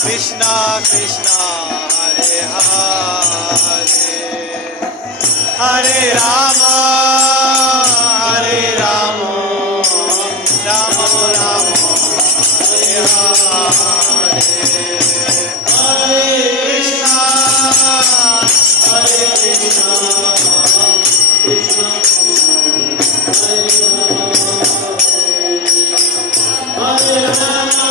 Krishna Krishna Hare Hare Hare Rama Hare Rama Rama Rama Hare Hare Hare Krishna Hare Krishna Krishna Hare Rama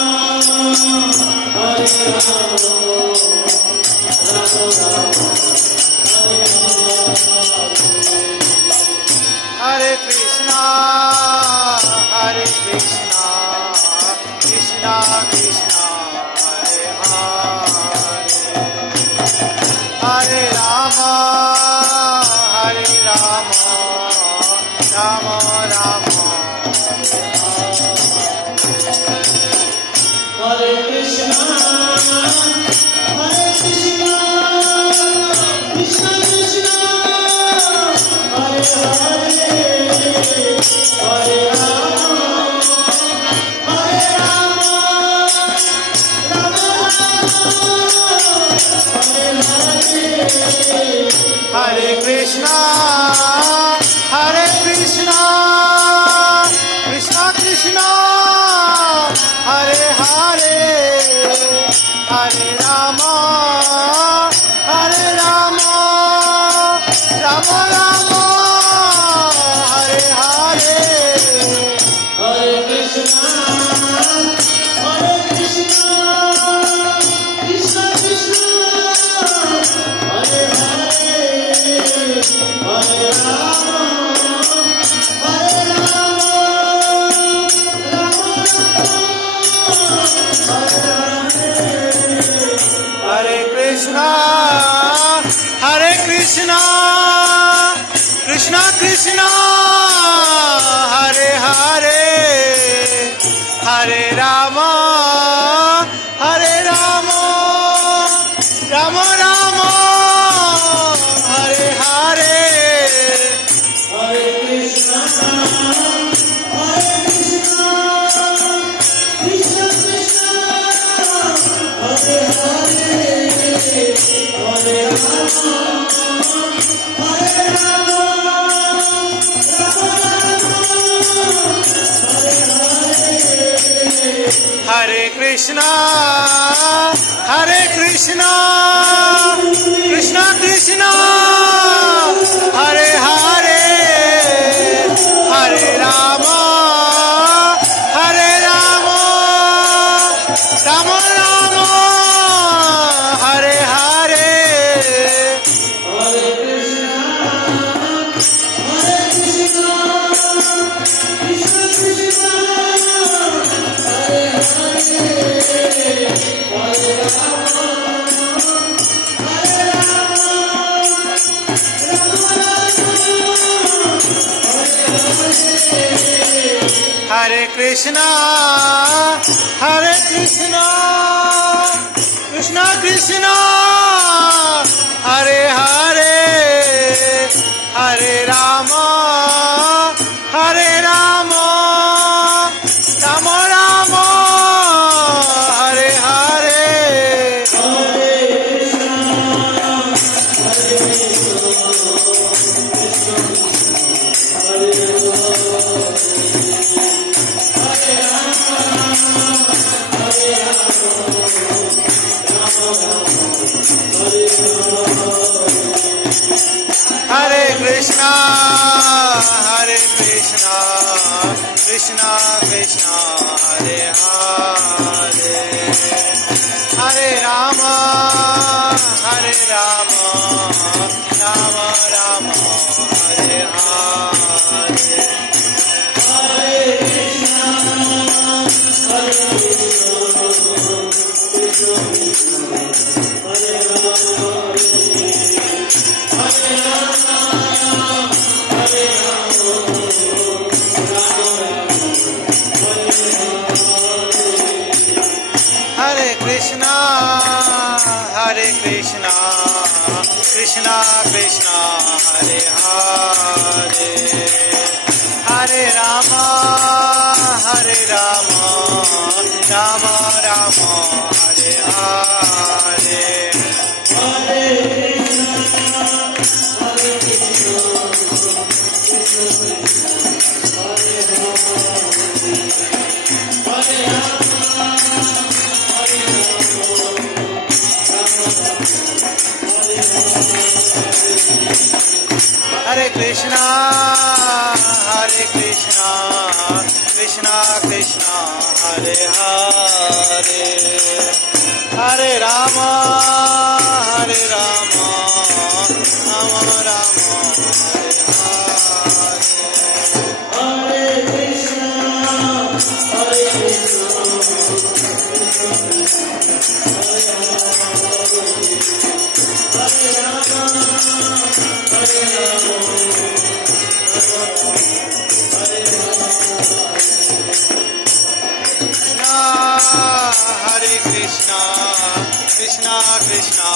Hare Krishna, Hare Krishna, Krishna Krishna, Hare Hare, Hare Rama, Hare Rama, Rama Rama, Hare Krishna. Hare Krishna, Hare Krishna, Krishna Krishna, Hare Hare, Hare Rama, Hare Rama, Rama Rama, Hare Hare, Hare Krishna, Hare Krishna, Krishna Krishna, Hare Hare, Hare Rama, Hare Rama, Hare Krishna, Hare Krishna, Krishna Krishna, Hare Hare, Hare Rama, Hare Rama, Rama Rama, Hare Hare, Hare Krishna, Hare Krishna, Krishna Krishna, Hare Hare, Hare Rama, Hare Rama, Hare Krishna, Hare Krishna, Krishna Krishna, Hare Hare, Hare Rama, Hare Rama, Rama Rama, Hare Hare, Hare Krishna, Hare Krishna, Krishna Krishna, Hare Hare, Hare Rama, Hare Rama, Rama Rama, Hare Krishna, Hare Krishna, Krishna Krishna, Hare Hare, Hare Rama, Hare Rama, Rama Rama, Hare Hare, Hare Krishna, Hare Hare Krishna, Hare Krishna, Krishna Krishna, Hare Hare, Hare Rama, Hare Rama, Rama Rama, Hare Hare, Hare Krishna, Hare Krishna, Krishna Krishna, Hare Hare, Hare Rama, Hare Rama, Rama Rama, Krishna, Hare Krishna, Krishna Krishna, Hare Hare, Hare Rama, Hare Rama, Rama Rama, Hare Hare. Hare Krishna, Hare Krishna, Krishna Krishna, Hare Hare, Hare Rama, Hare Rama, Rama Rama, Hare Hare. Hare Krishna, Krishna Krishna,